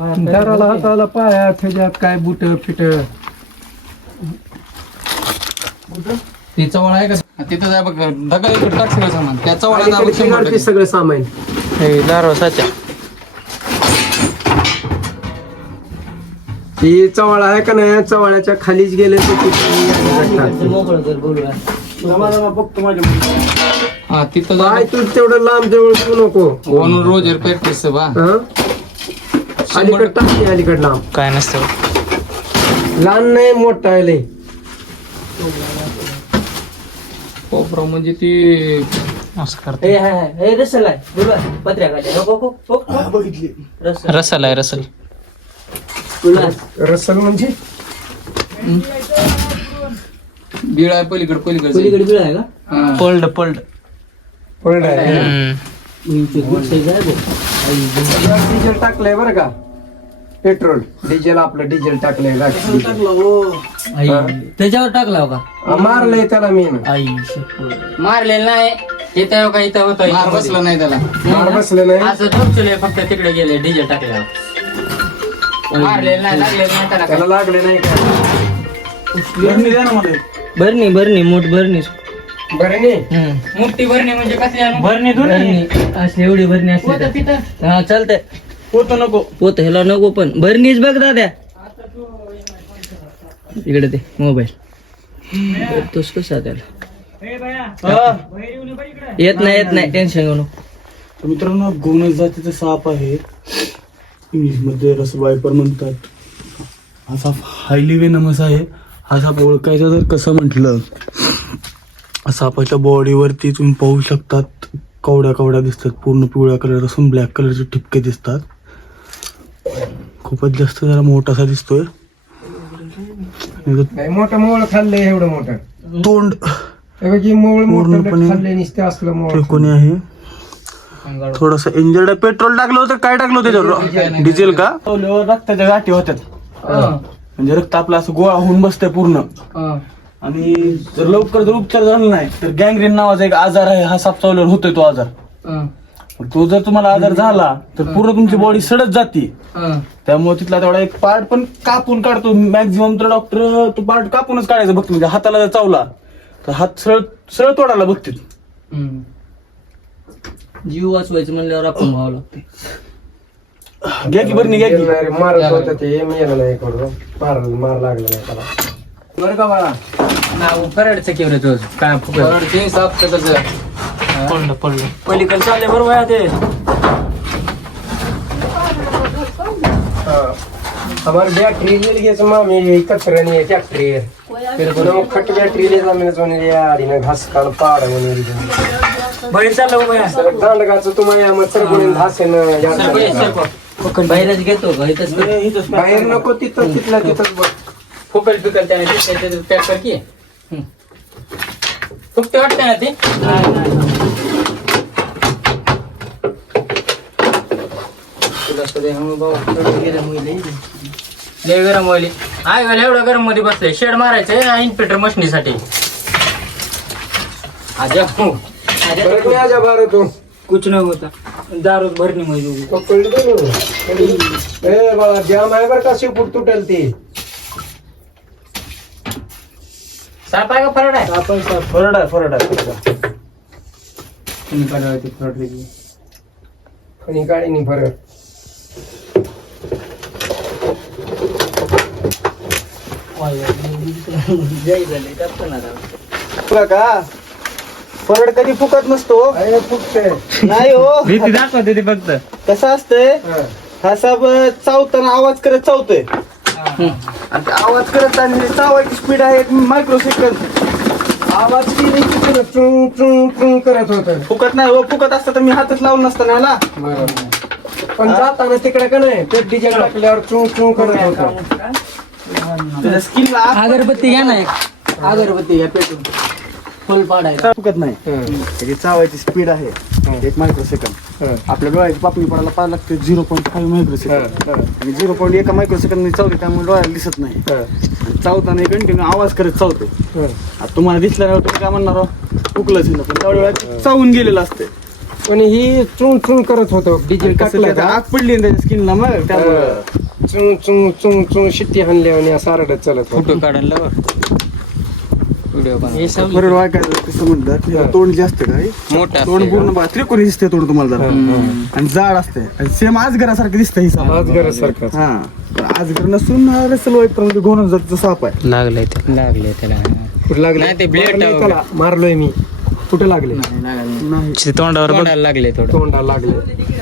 घराला हाताला पाया त्याच्यात काय बुट फिट ते चवळ आहे का? तिथं जाय बघ दगड इकडे टाक सगळं सामान. त्या चवळाला सगळं सामान. हे दारो साच्या ती चवळा आहे का नाही? चवळाच्या खालीच गेले तर हा तिथं पाय तू तेवढं लांब जवळ तू नको म्हणून रोज प्रॅक्टिस बा? हं? अलीकड टाकली अलीकड लांब काय नसतं लहान नाही मोठा आहे लय कोपरा म्हणजे ती असं करते रसल आहे पत्र्या नको हो, हो, हो. बघितली रसल। रसल आहे रसल। बोलवा. रसल म्हणजे बिळ आहे पलीकडे पलीकडे पलीकडे बिळ आहे का? हा. पल्ड पल्ड. पडलं आहे. इथे good size आहे बघ. यात डिझेल टाकलंय बरं का? पेट्रोल. डिझेल आपलं डिझेल टाकलंय. आई त्याच्यावर टाकला हो का? हा, मारलंय त्याला मी आई शपथ. मारलेलं नाही. इथं काही तर होत मार बसला नाही त्याला. मार बसलं नाही? असं धोपचले फक्त तिकडे गेले डिझेल टाकल्यावर मारलेलं नाही लागलेलं नाही त्याला. त्याला लागले नाही का. भरणी भरणी मोठ भरणी. बरं नाही मोठी भरणी म्हणजे कसली आणू? भरणी भरणी असली एवढी भरणी असली होतं हा चालतंय. होतं नको. पोत ह्याला नको पण. भरणीच बघ दाद्या. इकडे ते मोबाईल. तोच कसा त्याला? हा. येत नाही येत नाही. टेन्शन घेऊ नको. तर मित्रांनो गोनस जातीचा साप आहे. इंग्लिशमध्ये रस वायपर म्हणतात. हा साप हायली वेनमस आहे. साप ओळखायचा जर कसं म्हटलं सापाच्या बॉडीवरती तुम्ही पाहू शकतात कवड्या कवड्या दिसतात पूर्ण पिवळ्या कलर असून ब्लॅक कलरचे ठिपके दिसतात. खूपच जास्त जरा मोठासा दिसतोय. मोठं मोळ खाल्लंय एवढं मोठं. तोंड पूर्णपणे त्रिकोणी आहे. थोडस इंजर्ड पेट्रोल टाकलं होतं काय टाकलं होतं त्याच्यावर? डिझेल का? रक्ताच्या गाठी होत्यात. म्हणजे रक्त आपलं असं गोळा होऊन बसतंय पूर्ण. आणि जर लवकर जर उपचार झाला नाही तर गँग्रीन नावाचा एक आजार आहे हा साप चावल्यावर होतोय तो आजार. तो जर तुम्हाला आजार झाला तर पूर्ण तुमची बॉडी सडत जाते. त्यामुळे तिथला तेवढा एक पार्ट पण कापून काढतो. मॅक्झिमम तर डॉक्टर तो पार्ट कापूनच काढायचा बघतो म्हणजे हाताला जर चावला तर हात सरळ सरळ तोडायला बघतील. जीव वाचवायचं म्हणल्यावर आपण व्हावं लागते. घ्या की बरं घ्या की. मारत होतं ते मेलं नाही करू. मार मार लागला नाही त्याला. बरं का बाळा? नाव कराडचं केवढं रोज काय फुकट? बरं, ते कसं पल्ड पल्ड पलीकडे चालले बरोबर आहे ते. हमारी बैटरी ले लिए समा में कचरा नहीं है फैक्ट्री है फिर बोलो खट बैटरी ले जा मैंने सोने यार इन्हें घास कान पाड़ चाललो बाया? सर दांडगाचं तुम्हाला मग सर कोणी घास ना यार बाहेरच घेतो का? इथंच. बाहेर नको तिथं तिथलं तिथंच बघ. फुकट फिकल त्याने पॅक कर की. फुकटे वाटते ना ते. लय गरम होईल आहे का एवढं गरममध्ये बसले शेड मारायचं इन्स्पेक्टर मशनीसाठी. आजा. आजा बारा तू. कुछ न होता. दारू भरणी मध्ये पकडलं दे ना. ए बाळा जाम आहे बरं का शिपूट तुटेल ती? साप आहे का फरड आहे? आपण फरड आहे फरड आहे. तुम्ही काढावं ते फरड वेगळी. आणि गाडी नाही फरक तुला का फरड कधी फुकत नसतो. नाही हो. भीती दाखवते ती फक्त. कसं असतंय? हा. साप चावताना आवाज करत चावतोय. आणि आवाज करत आणि चावायची स्पीड आहे मायक्रो सेकंद आवाज केली की तुला चुंग चुंग चुंग करत होत. फुकत नाही हो फुकत असतं तर मी हातच लावून नसतं ना ह्याला पण जाताना तिकडे का नाही ते डिझेल टाकल्यावर चुंग चुंग करत होत. त्याच्या स्किनला अगरबत्ती घ्या ना एक. अगरबत्ती घ्या पेटून. फुल पाडायला. फुकत नाही. त्याची चावायची स्पीड आहे. एक मायक्रो सेकंद आपल्या डोळ्याची पापणी पडायला पाहायला लागते zero point five microsecond आणि झिरो पॉईंट एका मायक्रो सेकंदमध्ये चावते त्यामुळे डोळ्याला दिसत नाही. आणि चावताना कंटिन्यू आवाज करत चावते. आता तुम्हाला दिसल्यावर तुम्ही काय म्हणणार हो? फुकलंच ना पण तेवढ्या वेळात चावून गेलेलं असते. पण ही चुंग चुंग करत होतो. डिझेल कसं टाकलं त्याचं का? आग पडली ना त्याच्या स्किनला मग त्यामुळं. चुंग चुंग चुंग चुंग शिट्टी हाणल्या आणि असं आरडत चालत होतं. फोटो काढायला व्हिडिओ बनव. कसं म्हणतात तोंड जे असतं काय मोठा तोंड पूर्ण त्रिकोणी दिसते तोंड तुम्हाला जरा. आणि जाड असते सेम आजगरासारखं दिसतं ही साप आज गरज हा. पण आजगर नसून रसल जातीचं साप आहे. लागलंय ते. लागले त्याला. कुठं लागले नाही, ते blade मारलंय टाकू. त्याला. मारलोय मी. कुठे लागले नाही तोंडावर बघ. तोंडाला लागले थोडं. तोंडाला लागले